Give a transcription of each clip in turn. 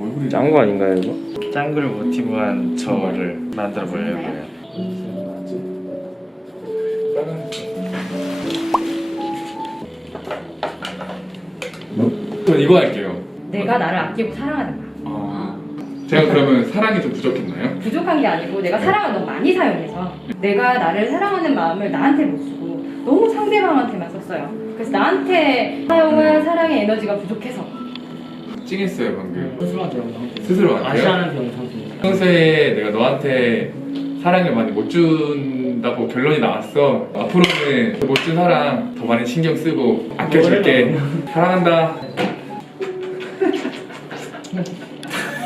얼굴이 짠 거 아닌가요 이거? 짱구를 모티브한 저를 만들어 보려고요. 저 이거 할게요. 내가 나를 아끼고 사랑하는 거야. 제가 그러면 사랑이 좀 부족했나요? 부족한 게 아니고 내가 사랑을 너무 많이 사용해서 내가 나를 사랑하는 마음을 나한테 못 쓰고 너무 상대방한테만 썼어요. 그래서 나한테 사용할 사랑의 에너지가 부족해서. 찡했어요 방금. 스스로한테 영상 스스로 한테요? 아시아는 병상입니다. 평소에 내가 너한테 사랑을 많이 못 준다고 결론이 나왔어. 앞으로는 못 준 사랑 더 많이 신경 쓰고 아껴줄게. 사랑한다.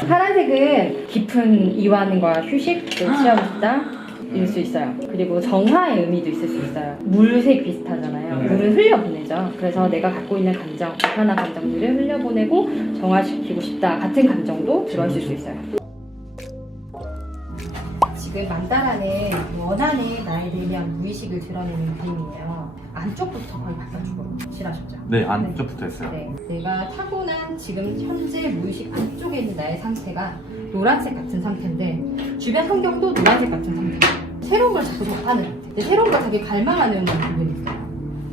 파란색은 깊은 이완과 휴식을 취하고 싶다 일 수 있어요. 그리고 정화의 의미도 있을 수 있어요. 물색 비슷하잖아요. 물을 흘려보내죠. 그래서 내가 갖고 있는 감정, 불편한 감정들을 흘려보내고 정화시키고 싶다 같은 감정도 들어있을 수 있어요. 지금 만다라는 원한의 나에 대한 무의식을 드러내는 그림이에요. 안쪽부터 거의 바깥쪽으로 칠하셨죠? 네, 안쪽부터 했어요. 네, 내가 타고난 지금 현재 무의식 안쪽에 있는 나의 상태가 노란색 같은 상태인데 주변 환경도 노란색 같은 상태예요. 새로운 걸 자꾸 접하는 상태. 근데 새로운 걸 되게 갈망하는 부분이 있어요.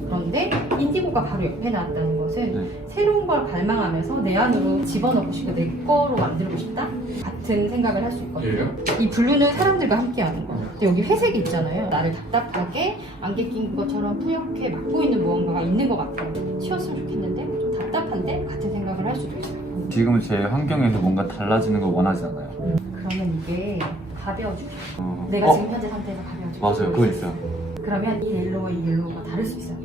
그런데 인디고가 바로 옆에 나왔다는 것은 네. 새로운 걸 갈망하면서 내 안으로 집어넣고 싶고 내 거로 만들고 싶다? 같은 생각을 할 수 있거든요. 예요? 이 블루는 사람들과 함께 하는 거예요. 근데 여기 회색이 있잖아요. 나를 답답하게 안개 낀 것처럼 뿌옇게 막고 있는 무언가가 있는 것 같아요. 치웠으면 좋겠는데 좀 답답한데? 같은 생각을 할 수도 있어요. 지금은 제 환경에서 뭔가 달라지는 걸 원하지 않아요. 그러면 이게 가벼워지고 싶어요. 내가 지금 현재 상태에서 가벼워지고 맞아요, 그거 있어요. 그러면 이 옐로우와 이 옐로우가 다를 수 있어요.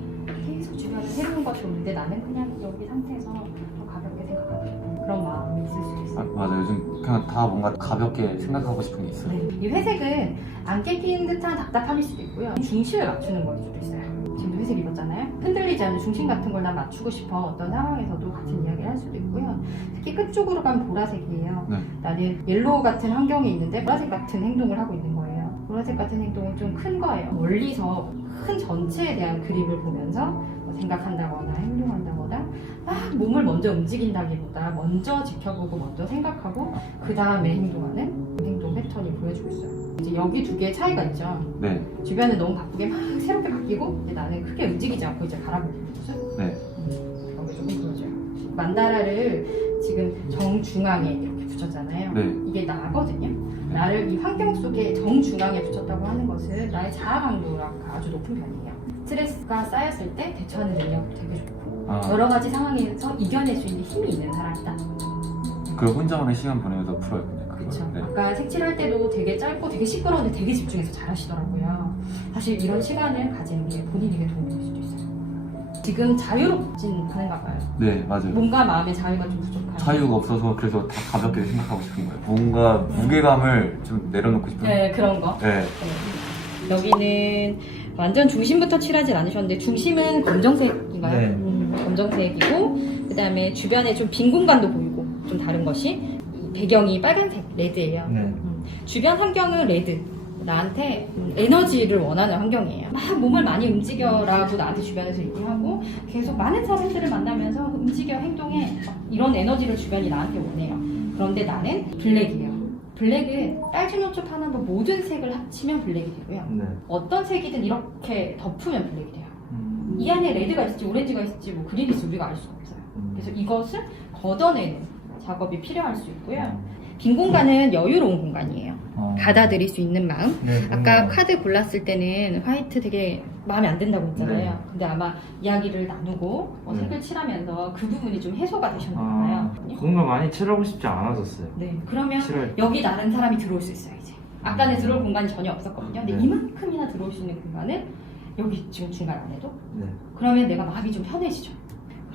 계속 주변에 새로운 것이 오는데 나는 그냥 여기 상태에서 더 가볍게 생각하고 싶은 그런 마음이 있을 수 있어요. 맞아요. 요즘 그냥 다 뭔가 가볍게 생각하고 싶은 게 있어요. 네. 이 회색은 안개 낀 듯한 답답함일 수도 있고요. 중심을 맞추는 걸 수도 있어요. 지금도 회색 입었잖아요. 흔들리지 않는 중심 같은 걸 난 맞추고 싶어 어떤 상황에서도 같은 이야기를 할 수도 있고요. 특히 끝쪽으로 가면 보라색이에요. 네. 나는 옐로우 같은 환경에 있는데 보라색 같은 행동을 하고 있는 거예요. 보라색 같은 행동은 좀 큰 거예요. 멀리서 큰 전체에 대한 그림을 보면서 뭐 생각한다거나 행동한다거나 막 몸을 먼저 움직인다기보다 먼저 지켜보고 먼저 생각하고 그 다음에 행동하는 행동 패턴이 보여주고 있어요. 이제 여기 두 개의 차이가 있죠. 네. 주변은 너무 바쁘게 막 새롭게 바뀌고 근데 나는 크게 움직이지 않고 이제 가라앉는 거죠. 네. 그런 게 조금 보여줘요. 만다라를 지금 정중앙에 이렇게 붙였잖아요. 네. 이게 나거든요. 나를 이 환경 속에 정중앙에 붙였다고 하는 것은 나의 자아 강도가 아주 높은 편이에요. 스트레스가 쌓였을 때 대처하는 능력도 되게 좋고 여러 가지 상황에서 이겨낼 수 있는 힘이 있는 사람이다. 그 혼자만의 시간 보내면서 풀어요. 그냥 그걸. 그렇죠. 네. 아까 색칠할 때도 되게 짧고 되게 시끄러운데 되게 집중해서 잘 하시더라고요. 사실 이런 시간을 가지는 게 본인에게 도움이 될 수도 있어요. 지금 자유롭진 않은가 봐요. 네, 맞아요. 뭔가 마음의 자유가 좀 부족한. 자유가 없어서 그래서 다 가볍게 생각하고 싶은 거예요. 뭔가 무게감을 좀 내려놓고 싶은. 네, 그런 거. 네. 여기는 완전 중심부터 칠하진 않으셨는데 중심은 검정색인가요? 네. 검정색이고 그 다음에 주변에 좀 빈 공간도 보이고 좀 다른 것이 이 배경이 빨간색 레드예요. 네. 주변 환경은 레드. 나한테 에너지를 원하는 환경이에요. 막 몸을 많이 움직여라고 나한테 주변에서 얘기하고 계속 많은 사람들을 만나면서 움직여 행동해 이런 에너지를 주변이 나한테 원해요. 그런데 나는 블랙이에요. 블랙은 빨주노초 파남보 모든 색을 합치면 블랙이 되고요. 네. 어떤 색이든 이렇게 덮으면 블랙이 돼요. 이 안에 레드가 있을지 오렌지가 있을지 뭐 그린이 있을지 우리가 알 수가 없어요. 그래서 이것을 걷어내는 작업이 필요할 수 있고요. 빈 공간은 여유로운 공간이에요. 받아들일 수 있는 마음. 네, 아까 카드 골랐을 때는 화이트 되게 마음에 안 든다고 했잖아요. 네. 근데 아마 이야기를 나누고 네. 색을 칠하면서 그 부분이 좀 해소가 되셨나봐요. 뭔가 많이 칠하고 싶지 않아졌어요. 네, 그러면 칠할 여기 다른 사람이 들어올 수 있어요 이제. 아까는 들어올 공간이 전혀 없었거든요. 근데 네. 이만큼이나 들어올 수 있는 공간을 여기 지금 중간 안에도 네. 그러면 내가 마음이 좀 편해지죠.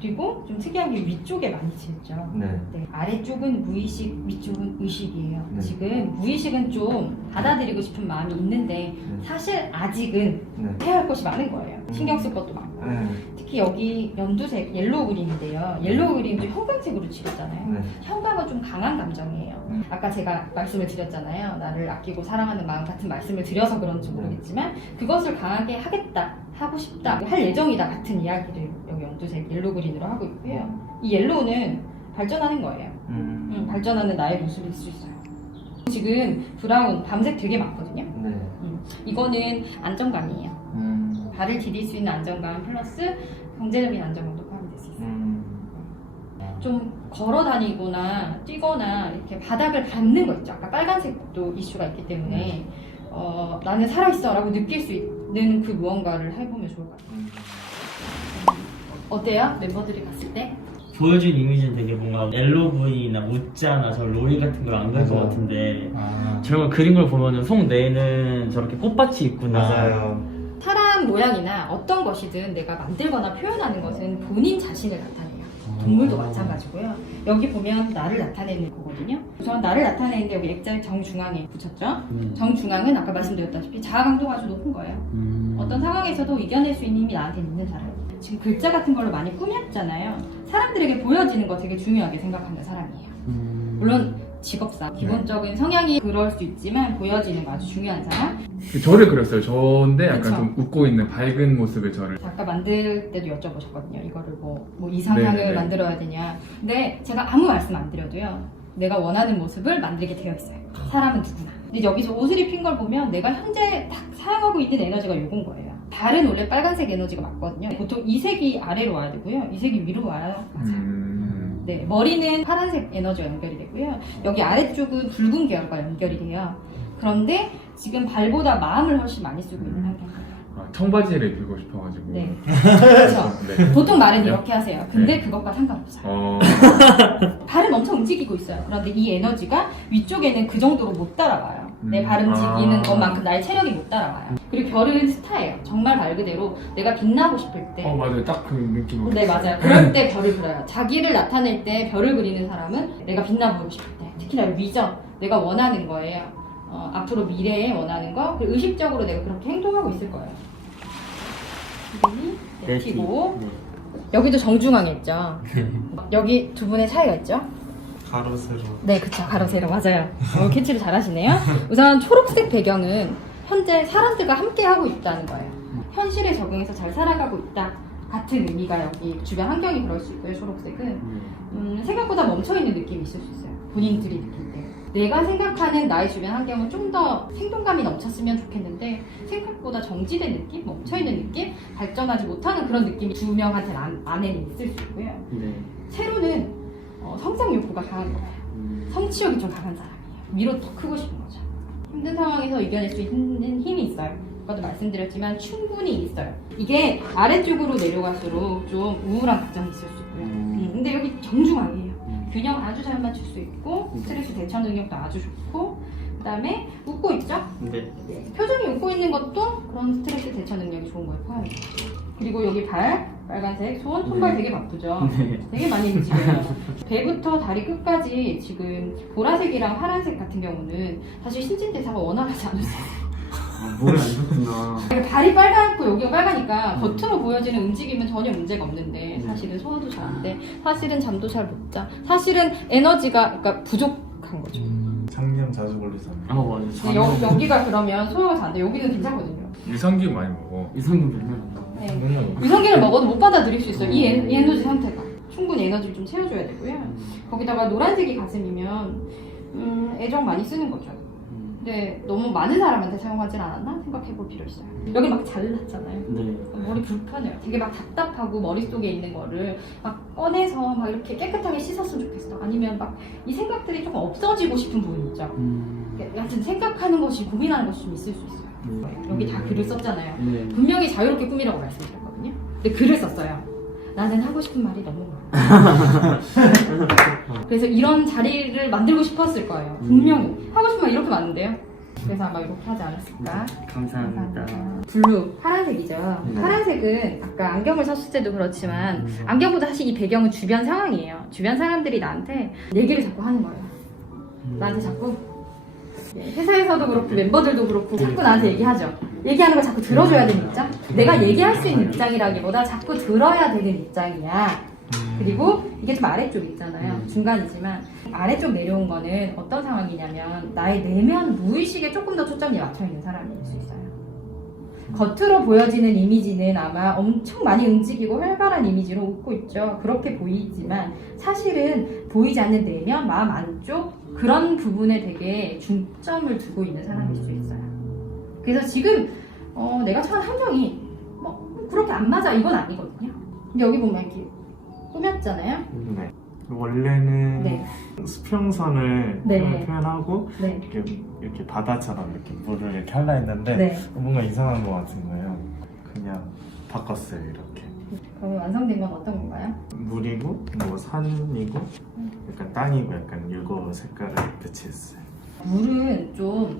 그리고 좀 특이한 게 위쪽에 많이 칠죠. 네. 네, 아래쪽은 무의식, 위쪽은 의식이에요. 네. 지금 무의식은 좀 받아들이고 싶은 마음이 있는데 사실 아직은 네. 해야 할 것이 많은 거예요. 신경 쓸 것도 많고. 네. 특히 여기 연두색, 옐로우 그림인데요. 옐로우 그림도 형광색으로 칠했잖아요. 네. 형광은 좀 강한 감정이에요. 아까 제가 말씀을 드렸잖아요. 나를 아끼고 사랑하는 마음 같은 말씀을 드려서 그런지 모르겠지만 그것을 강하게 하겠다, 하고 싶다, 할 예정이다 같은 이야기를 여기 연두색 옐로우 그린으로 하고 있고요. 이 옐로우는 발전하는 거예요. 발전하는 나의 모습일 수 있어요. 지금 브라운, 밤색 되게 많거든요. 네. 이거는 안정감이에요. 발을 디딜 수 있는 안정감 플러스 경제적인 안정감도 포함이 될 수 있어요. 좀 걸어 다니거나 뛰거나 이렇게 바닥을 밟는 거 있죠. 아까 빨간색도 이슈가 있기 때문에 나는 살아있어 라고 느낄 수 있는 그 무언가를 해보면 좋을 것 같아요. 어때요? 멤버들이 봤을 때? 보여준 이미지는 되게 뭔가 LOV나 우짜나 저 로리 같은 걸 안 그릴 것 같은데 저런 걸 그린 걸 보면은 속내에는 저렇게 꽃밭이 있구나. 맞아요. 사람 모양이나 어떤 것이든 내가 만들거나 표현하는 것은 본인 자신을 나타내요. 동물도 마찬가지고요. 여기 보면 나를 나타내는 거거든요. 우선 나를 나타내는데 여기 액자를 정중앙에 붙였죠. 정중앙은 아까 말씀드렸다시피 자아 강도가 아주 높은 거예요. 어떤 상황에서도 이겨낼 수 있는 힘이 나한테 있는 사람. 지금 글자 같은 걸로 많이 꾸몄잖아요. 사람들에게 보여지는 거 되게 중요하게 생각하는 사람이에요. 물론 직업상 기본적인 성향이 그럴 수 있지만 보여지는 거 아주 중요한 사람. 저를 그렸어요. 저인데 약간 그쵸. 좀 웃고 있는 밝은 모습의 저를. 아까 만들 때도 여쭤보셨거든요. 이거를 뭐 이상향을 네네네. 만들어야 되냐. 근데 제가 아무 말씀 안 드려도요. 내가 원하는 모습을 만들게 되어 있어요. 사람은 누구나. 근데 여기서 옷을 입힌 걸 보면 내가 현재 딱 사용하고 있는 에너지가 요건 거예요. 발은 원래 빨간색 에너지가 맞거든요. 보통 이 색이 아래로 와야 되고요. 이 색이 위로 와야 맞아요. 네, 머리는 파란색 에너지가 연결이 되고요. 여기 아래쪽은 붉은 계열과 연결이 돼요. 그런데 지금 발보다 마음을 훨씬 많이 쓰고 있는 상태예요. 청바지를 입고 싶어가지고. 네. 그렇죠. 네. 보통 말은 이렇게 하세요. 근데 네. 그것과 상관없어요. 어, 발은 엄청 움직이고 있어요. 그런데 이 에너지가 위쪽에는 그 정도로 못 따라와요. 내 발 움직이는 것만큼 나의 체력이 못 따라와요. 그리고 별은 스타예요. 정말 말 그대로 내가 빛나고 싶을 때. 맞아요. 딱 그 느낌으로. 네, 맞아요. 그럴 때 별을 그려요. 자기를 나타낼 때 별을 그리는 사람은 내가 빛나 보이고 싶을 때. 특히나 위전, 내가 원하는 거예요. 앞으로 미래에 원하는 거. 그리고 의식적으로 내가 그렇게 행동하고 있을 거예요. 이름이 네티고. 여기도 정중앙에 있죠. 여기 두 분의 차이가 있죠. 가로 세로. 네, 그쵸. 가로 세로 맞아요. 캐치를 잘하시네요. 우선 초록색 배경은 현재 사람들과 함께 하고 있다는 거예요. 현실에 적응해서 잘 살아가고 있다. 같은 의미가 여기 주변 환경이 그럴 수 있고요. 초록색은 생각보다 멈춰있는 느낌이 있을 수 있어요. 본인들이 느낄 때. 내가 생각하는 나의 주변 환경은 좀 더 생동감이 넘쳤으면 좋겠는데 생각보다 정지된 느낌, 멈춰있는 느낌, 발전하지 못하는 그런 느낌이 두 명한테는 안에는 있을 수 있고요. 세로는 성장 욕구가 강한 거예요. 성취욕이 좀 강한 사람이에요. 위로 더 크고 싶은 거죠. 힘든 상황에서 이겨낼 수 있는 힘이 있어요. 아까도 말씀드렸지만 충분히 있어요. 이게 아래쪽으로 내려갈수록 좀 우울한 감정이 있을 수 있고요. 근데 여기 정중앙이에요. 균형 아주 잘 맞출 수 있고 스트레스 대처 능력도 아주 좋고 그 다음에 웃고 있죠? 네. 표정이 웃고 있는 것도 그런 스트레스 대처 능력이 좋은 거에 포함이 돼요. 그리고 여기 발, 빨간색, 손, 손발 되게 바쁘죠? 되게 많이 움직여요. 배부터 다리 끝까지 지금 보라색이랑 파란색 같은 경우는 사실 신진대사가 원활하지 않을 수 있어요. 목이 안 좋구나. 발이 빨갛고 여기가 빨가니까 겉으로 보여지는 움직임은 전혀 문제가 없는데 사실은 소화도 잘 안 돼. 사실은 잠도 잘 못 자. 사실은 에너지가 그러니까 부족한 거죠. 장염 자주 걸리잖아요. 맞아. 근데 여기가 그러면 소화가 잘 안 돼. 여기는 괜찮거든요. 유산균 많이 먹어. 이성분 맨날. 네. 유산균을 먹어도 못 받아들일 수 있어요. 이 에너지 상태가. 충분히 에너지를 좀 채워줘야 되고요. 거기다가 노란색이 가슴이면 애정 많이 쓰는 거죠. 근데 너무 많은 사람한테 사용하진 않았나 생각해 볼 필요 있어요. 여기 막 잘랐잖아요. 네. 머리 불편해요. 되게 막 답답하고 머릿속에 있는 거를 막 꺼내서 막 이렇게 깨끗하게 씻었으면 좋겠어. 아니면 막 이 생각들이 조금 없어지고 싶은 부분 있죠. 여하튼 생각하는 것이 고민하는 것이 좀 있을 수 있어요. 여기 다 글을 썼잖아요. 분명히 자유롭게 꾸미라고 말씀드렸거든요. 근데 글을 썼어요. 나는 하고 싶은 말이 너무 많아. 그래서 이런 자리를 만들고 싶었을 거예요. 분명히. 하고 싶은 말 이렇게 많은데요. 그래서 아마 이렇게 하지 않았을까. 감사합니다. 블루, 파란색이죠. 파란색은 아까 안경을 썼을 때도 그렇지만 안경보다 사실 이 배경은 주변 상황이에요. 주변 사람들이 나한테 얘기를 자꾸 하는 거예요. 나한테 자꾸 회사에서도 그렇고 멤버들도 그렇고 자꾸 나한테 얘기하죠. 얘기하는 걸 자꾸 들어줘야 되는 입장? 내가 얘기할 수 있는 입장이라기보다 자꾸 들어야 되는 입장이야. 그리고 이게 좀 아래쪽 있잖아요. 중간이지만 아래쪽 내려온 거는 어떤 상황이냐면 나의 내면 무의식에 조금 더 초점이 맞춰있는 사람일 수 있어요. 겉으로 보여지는 이미지는 아마 엄청 많이 움직이고 활발한 이미지로 웃고 있죠. 그렇게 보이지만 사실은 보이지 않는 내면, 마음 안쪽 그런 부분에 되게 중점을 두고 있는 사람일 수 있어요. 그래서 지금 내가 처한 환경이 뭐 그렇게 안 맞아 이건 아니거든요. 근데 여기 보면 이렇게 꾸몄잖아요. 네. 원래는 네. 수평선을 네. 표현하고 네. 이렇게 바다처럼 이렇게 물을 이렇게 하려 했는데 네. 뭔가 이상한 것 같은 거예요. 그냥 바꿨어요 이렇게. 그럼 완성된 건 어떤 건가요? 물이고 뭐 산이고 약간 땅이고 약간 이거 색깔을 배치했어요. 물은 좀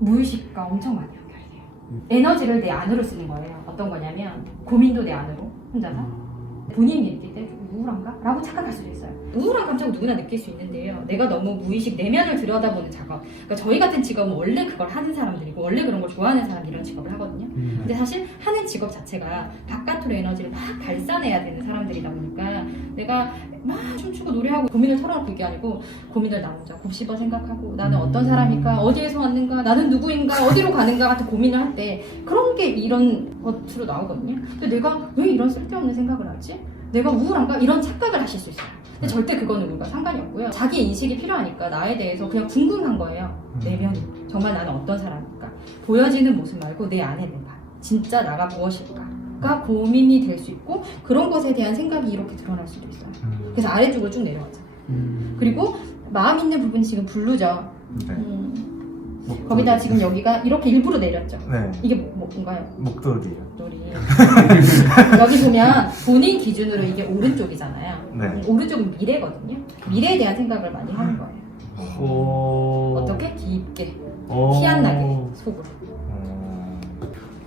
무의식과 엄청 많이 연결이 돼요. 에너지를 내 안으로 쓰는 거예요. 어떤 거냐면 고민도 내 안으로 혼자서 본인이 느낄 때 좀 우울한가? 라고 착각할 수도 있어요. 우울한 감정은 누구나 느낄 수 있는데요. 내가 너무 무의식 내면을 들여다보는 작업. 그러니까 저희 같은 직업은 원래 그걸 하는 사람들이고 원래 그런 걸 좋아하는 사람들이 이런 직업을 하거든요. 근데 사실 하는 직업 자체가 바깥으로 에너지를 막 발산해야 되는 사람들이다 보니까 내가 막 춤추고 노래하고 고민을 털어놓고 이게 아니고 고민을 나 혼자 곱씹어 생각하고 나는 어떤 사람일까? 어디에서 왔는가? 나는 누구인가? 어디로 가는가? 같은 고민을 할 때 그런 게 이런 것으로 나오거든요. 근데 내가 왜 이런 쓸데없는 생각을 하지? 내가 우울한가? 이런 착각을 하실 수 있어요. 근데 절대 그거는 우리가 상관이 없고요. 자기 인식이 필요하니까 나에 대해서 그냥 궁금한 거예요. 내면이. 정말 나는 어떤 사람일까? 보여지는 모습 말고 내 안에 내가. 진짜 나가 무엇일까?가 고민이 될 수 있고 그런 것에 대한 생각이 이렇게 드러날 수도 있어요. 그래서 아래쪽으로 쭉 내려가잖아요. 그리고 마음 있는 부분이 지금 블루죠. 네. 거기다 지금 여기가 이렇게 일부러 내렸죠. 네. 이게 뭔가요? 목도리요. 목도리. 여기 보면 본인 기준으로 이게 오른쪽이잖아요. 네. 오른쪽은 미래거든요. 미래에 대한 생각을 많이 하는 거예요. 어떻게? 깊게. 티 안 나게 속으로.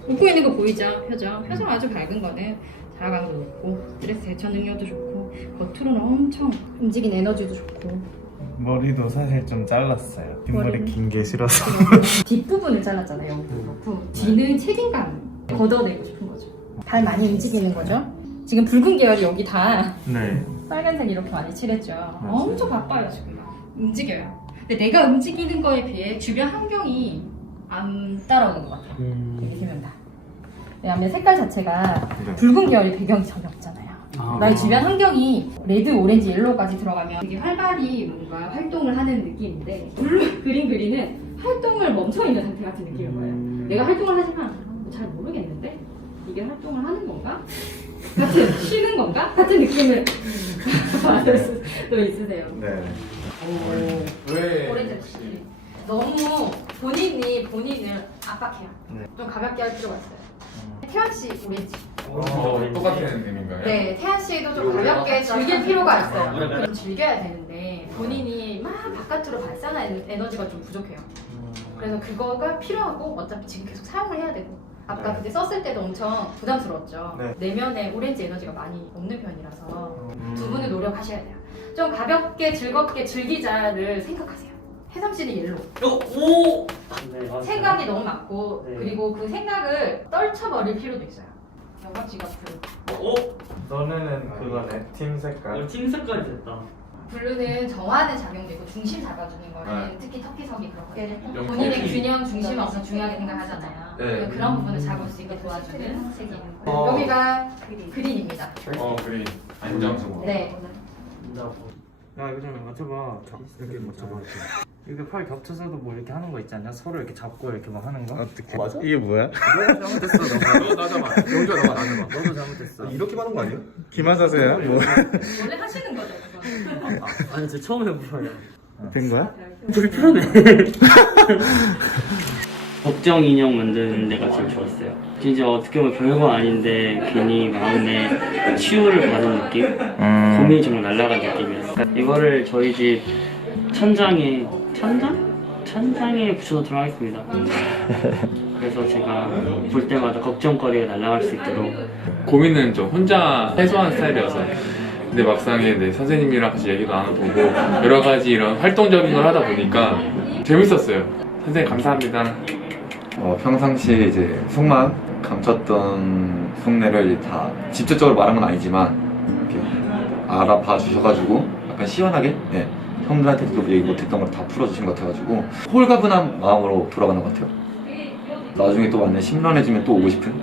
웃고 있는 거 보이죠? 표정 아주 밝은 거는 자아감도 높고 스트레스 대처 능력도 좋고 겉으로는 엄청 움직인 에너지도 좋고 머리도 사실 좀 잘랐어요. 뒷머리 머리는? 긴 게 싫어서. 뒷부분을 잘랐잖아요. 여기 그렇고 뒤는 책임감 걷어내고 싶은 거죠. 발 많이 움직이는 거죠. 지금 붉은 계열이 여기 다 네. 빨간색 이렇게 많이 칠했죠. 엄청 바빠요 지금. 움직여요. 근데 내가 움직이는 거에 비해 주변 환경이 안 따라오는 것 같아요. 여기 세 명 다. 왜냐하면 색깔 자체가 네. 붉은 계열이 배경이 전혀 없잖아요. 나의 주변 환경이 레드, 오렌지, 옐로우까지 들어가면 되게 활발히 뭔가 활동을 하는 느낌인데 블루 그린 그린은 활동을 멈춰있는 상태 같은 느낌인 거예요. 내가 활동을 하지만 잘 모르겠는데 이게 활동을 하는 건가? 같은 쉬는 건가? 같은 느낌을 받을 수도 있으세요. 네. 왜? 오렌지 너무 본인을 압박해요. 네. 좀 가볍게 할 필요가 있어요. 태연 씨 오렌지. 똑같은 의미인가요? 네, 태연 씨도 좀 가볍게 즐길 필요가 있어요. 좀 즐겨야 되는데 본인이 막 바깥으로 발산하는 에너지가 좀 부족해요. 그래서 그거가 필요하고 어차피 지금 계속 사용을 해야 되고 아까 그때 썼을 때도 엄청 부담스러웠죠. 네. 내면에 오렌지 에너지가 많이 없는 편이라서 두 분은 노력하셔야 돼요. 좀 가볍게 즐겁게 즐기자를 생각하세요. 혜성 씨는 옐로우. 생각이 너무 많고 네. 그리고 그 생각을 떨쳐버릴 필요도 있어요. 영감지가 블루. 너네는 그거네. 팀 색깔. 팀 색깔이 됐다. 블루는 정하는 작용도 있고 중심 잡아주는 거는 네. 특히 터키석이 그렇게 좀 본인의 커피. 균형 중심 엄청 중요하게 생각하잖아요. 네. 그래서 그런 부분을 잡을 수 있게 도와주는 색이 있는 어. 거예요. 여기가 그린입니다. 그래. 안정적으로. 네. 야 이거 좀 맞춰봐. 이렇게 맞춰봐. 이게 팔 겹쳐서도 뭐 이렇게 하는 거 있지 않냐? 서로 이렇게 잡고 이렇게 막 하는 거? 어떻게? 맞아? 이게 뭐야? 너도 잘못했어. 너 나잖아. 영주가 너가 나잖아. 너도 잘못했어. 이렇게 하는 거 아니에요? 기마자세요? 뭐? 원래 하시는 거죠, 그거. 아니 저 처음 해보어요. 된 거야? 불편해. 걱정 인형 만드는 데가 제일 좋았어요. 진짜 어떻게 보면 별거 아닌데 괜히 마음에 치유를 받은 느낌? 고민이 정말 날아간 느낌이었어요. 이거를 저희 집 천장에 붙여놓도록 하겠습니다. 그래서 제가 볼 때마다 걱정거리가 날아갈 수 있도록. 고민은 좀 혼자 해소하는 스타일이어서 근데 막상에 내 선생님이랑 같이 얘기도 나눠보고 여러 가지 이런 활동적인 걸 하다 보니까 재밌었어요. 선생님 감사합니다. 평상시에 이제 속만 감췄던 속내를 이제 다 직접적으로 말한 건 아니지만 이렇게 알아봐 주셔가지고 약간 시원하게 형들한테도 얘기 못했던 걸 다 풀어주신 것 같아가지고 홀가분한 마음으로 돌아가는 것 같아요. 나중에 또 만약 심란해지면 또 오고 싶은